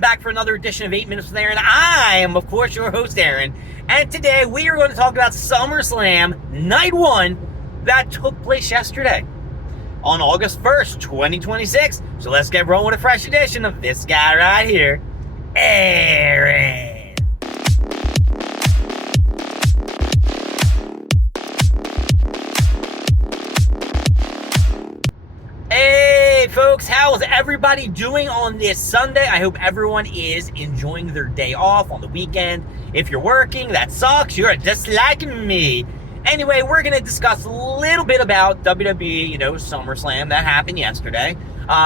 welcome back for another edition of 8 Minutes with Aaron. I am, of course, your host, Aaron, and today we are going to talk about Summerslam Night 1 that took place yesterday on August 1st, 2026. So let's get rolling with a fresh edition of this guy right here, Aaron. Hey folks, how's everybody doing on this Sunday? I hope everyone is enjoying their day off on the weekend. If you're working, that sucks. You're just like me. Anyway, we're going to discuss a little bit about WWE, Summerslam that happened yesterday.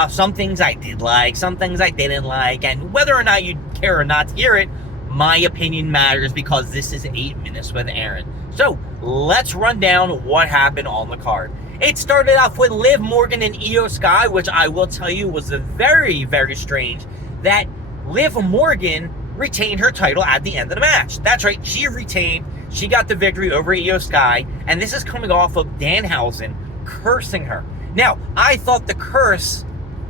Some things I did like, some things I didn't like, and whether or not you care or not to hear it, my opinion matters because this is 8 Minutes with Aaron. So, let's run down what happened on the card. It started off with Liv Morgan and Io Sky, which I will tell you was very, very strange that Liv Morgan retained her title at the end of the match. That's right, she retained, she got the victory over Io Sky, and this is coming off of Danhausen cursing her. Now, I thought the curse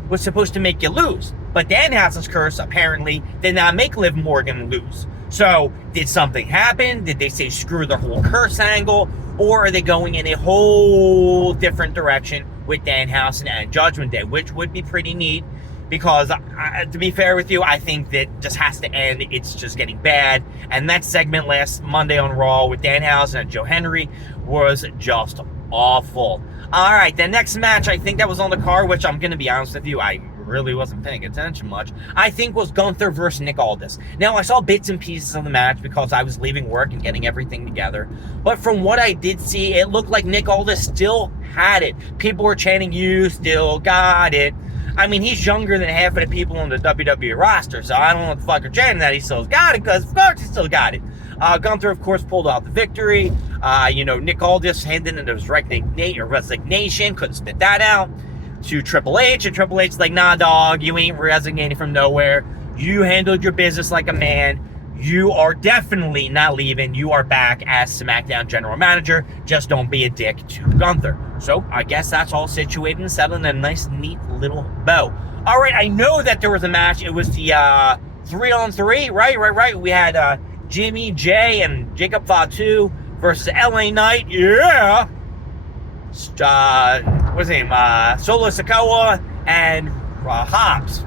was supposed to make you lose, but Danhausen's curse apparently did not make Liv Morgan lose. So, did something happen? Did they say screw the whole curse angle? Or are they going in a whole different direction with Danhausen and Judgment Day, which would be pretty neat because, to be fair with you, I think that just has to end. It's just getting bad. And that segment last Monday on Raw with Danhausen and Joe Henry was just awful. All right, the next match I think that was on the card, which I'm going to be honest with you, I really wasn't paying attention much, I think was Gunther versus Nick Aldis. Now, I saw bits and pieces of the match because I was leaving work and getting everything together. But from what I did see, it looked like Nick Aldis still had it. People were chanting, "You still got it." I mean, he's younger than half of the people on the WWE roster, so I don't know what the fuck are chanting that he still got it, because of course he still got it. Gunther, of course, pulled out the victory. Nick Aldis handed in his resignation, couldn't spit that out, to Triple H, and Triple H's like, nah, dog, you ain't resignating from nowhere. You handled your business like a man. You are definitely not leaving. You are back as SmackDown General Manager. Just don't be a dick to Gunther. So, I guess that's all situated and settled in a nice, neat little bow. All right, I know that there was a match. It was the 3-on-3, right. We had Jimmy J and Jacob Fatu versus LA Knight. Yeah! What's his name? Solo Sikoa and Hobbs,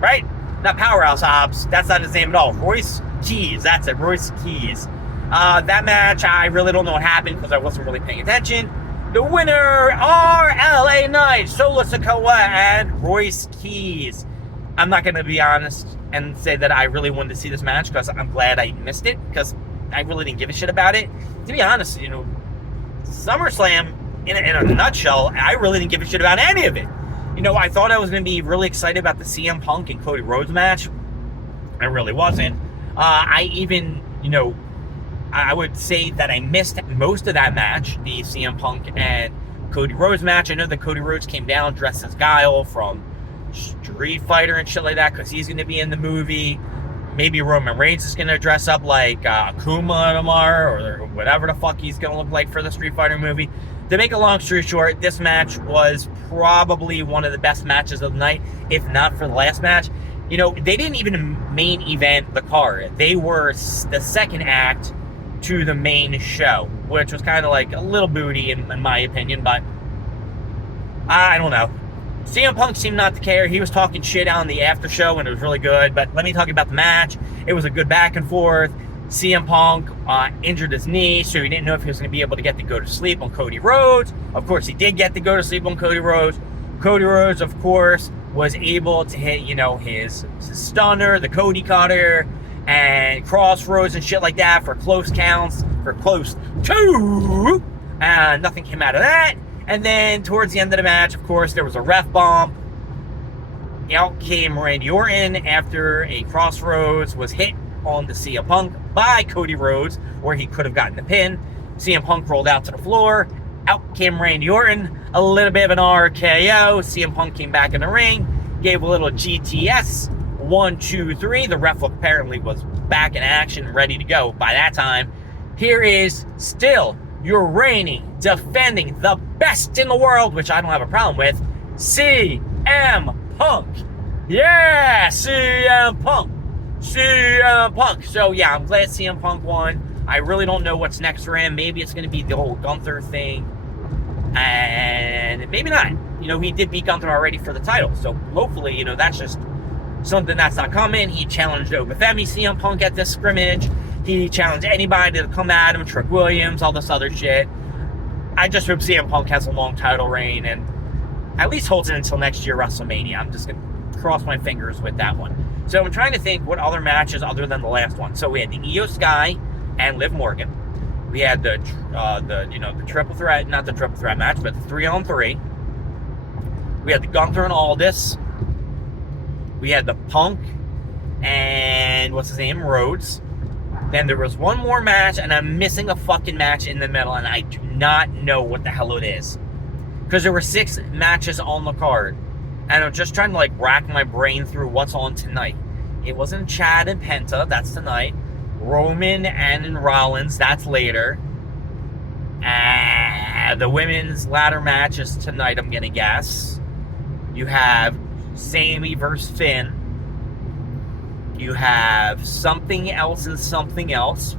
right? Not Powerhouse Hobbs. That's not his name at all. Royce Keys. That's it. Royce Keys. That match, I really don't know what happened because I wasn't really paying attention. The winner are LA Knight, Solo Sikoa, and Royce Keys. I'm not going to be honest and say that I really wanted to see this match because I'm glad I missed it because I really didn't give a shit about it. To be honest, SummerSlam, in a nutshell, I really didn't give a shit about any of it. I thought I was going to be really excited about the CM Punk and Cody Rhodes match. I really wasn't. I would say that I missed most of that match, the CM Punk and Cody Rhodes match. I know that Cody Rhodes came down dressed as Guile from Street Fighter and shit like that because he's going to be in the movie. Maybe Roman Reigns is going to dress up like Akuma tomorrow or whatever the fuck he's going to look like for the Street Fighter movie. To make a long story short, this match was probably one of the best matches of the night, if not for the last match. They didn't even main event the card. They were the second act to the main show, which was kind of like a little booty in my opinion, but I don't know. CM Punk seemed not to care. He was talking shit on the after show, and it was really good. But let me talk about the match. It was a good back and forth. CM Punk injured his knee, so he didn't know if he was going to be able to get to go to sleep on Cody Rhodes. Of course, he did get to go to sleep on Cody Rhodes. Cody Rhodes, of course, was able to hit, his stunner, the Cody Cutter, and crossroads and shit like that for close counts, for close two. And nothing came out of that. And then towards the end of the match, of course, there was a ref bump. Out came Randy Orton after a crossroads was hit on the CM Punk by Cody Rhodes, where he could have gotten the pin. CM Punk rolled out to the floor. Out came Randy Orton. A little bit of an RKO. CM Punk came back in the ring. Gave a little GTS. 1, 2, 3. The ref apparently was back in action, ready to go by that time. Here is still your reigning, defending, the best in the world, which I don't have a problem with, CM Punk. Yeah, CM Punk. CM Punk. So yeah, I'm glad CM Punk won. I really don't know what's next for him. Maybe it's going to be the whole Gunther thing, and maybe not. You know, he did beat Gunther already for the title, so hopefully, you know, that's just something that's not coming. He challenged Obafemi, CM Punk at this scrimmage. He challenged anybody to come at him, Trick Williams, all this other shit. I just hope CM Punk has a long title reign and at least holds it until next year WrestleMania. I'm just going to cross my fingers with that one. So I'm trying to think what other matches other than the last one. So we had the Io Sky and Liv Morgan. We had the triple threat, not the triple threat match, but the 3-on-3. We had the Gunther and Aldis. We had the Punk and what's his name, Rhodes. Then there was one more match, and I'm missing a fucking match in the middle, and I do not know what the hell it is. Because there were 6 matches on the card. And I'm just trying to, like, rack my brain through what's on tonight. It wasn't Chad and Penta, that's tonight. Roman and Rollins, that's later. The women's ladder match is tonight, I'm gonna guess. You have Sammy versus Finn. You have something else and something else.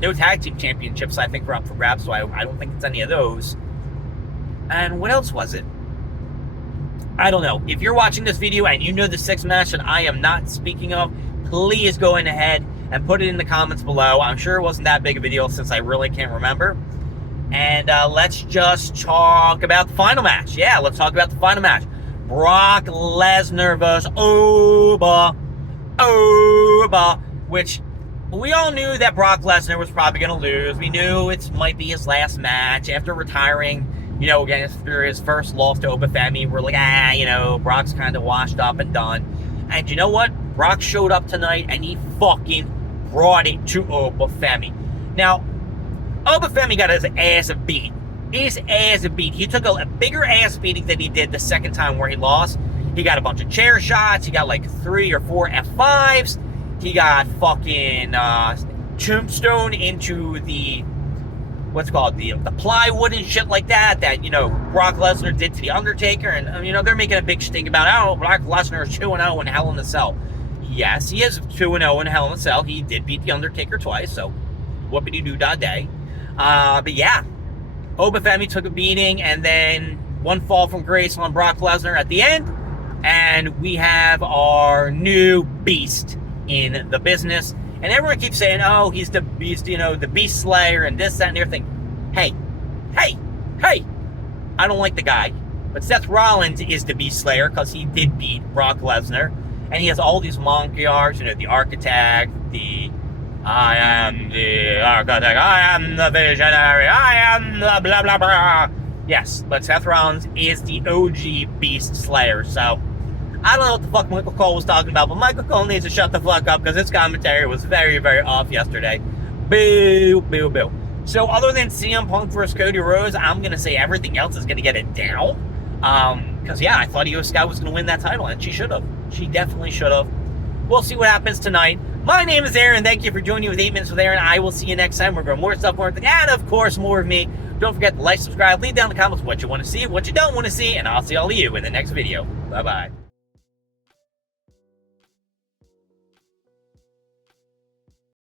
No tag team championships, I think, are up for grabs, so I don't think it's any of those. And what else was it? I don't know. If you're watching this video and you know the 6th match that I am not speaking of, please go ahead and put it in the comments below. I'm sure it wasn't that big of a deal since I really can't remember. And let's just talk about the final match. Yeah, let's talk about the final match. Brock Lesnar versus Oba, which we all knew that Brock Lesnar was probably going to lose. We knew it might be his last match after retiring, you know, again, after his first loss to Obafemi. We're like, you know, Brock's kind of washed up and done. And you know what? Brock showed up tonight and he fucking brought it to Obafemi. Now, Obafemi got his ass beat. He took a bigger ass beating than he did the second time where he lost. He got a bunch of chair shots. He got like 3 or 4 F5s. He got fucking tombstone into the, what's called, the plywood and shit like that, you know, Brock Lesnar did to the Undertaker. And, you know, they're making a big stink about, oh, Brock Lesnar is 2-0 in Hell in a Cell. Yes, he is 2-0 in Hell in a Cell. He did beat the Undertaker twice, so whoopity-doo-dah-day. But yeah, Obafemi took a beating, and then one fall from grace on Brock Lesnar at the end, and we have our new beast in the business. And everyone keeps saying, oh, he's the beast, you know, the beast slayer and this, that, and everything. Hey, I don't like the guy. But Seth Rollins is the beast slayer because he did beat Brock Lesnar. And he has all these monkey arts, you know, the architect, I am the architect, I am the visionary, I am the blah, blah, blah. Yes, but Seth Rollins is the OG beast slayer, so I don't know what the fuck Michael Cole was talking about, but Michael Cole needs to shut the fuck up because his commentary was very, very off yesterday. Boo, boo, boo. So other than CM Punk versus Cody Rhodes, I'm going to say everything else is going to get it down. Because, yeah, I thought Io Sky was going to win that title, and she should have. She definitely should have. We'll see what happens tonight. My name is Aaron. Thank you for joining me with 8 Minutes with Aaron. I will see you next time. We're going to more stuff, more everything, and, of course, more of me. Don't forget to like, subscribe, leave down in the comments what you want to see, what you don't want to see, and I'll see all of you in the next video. Bye-bye.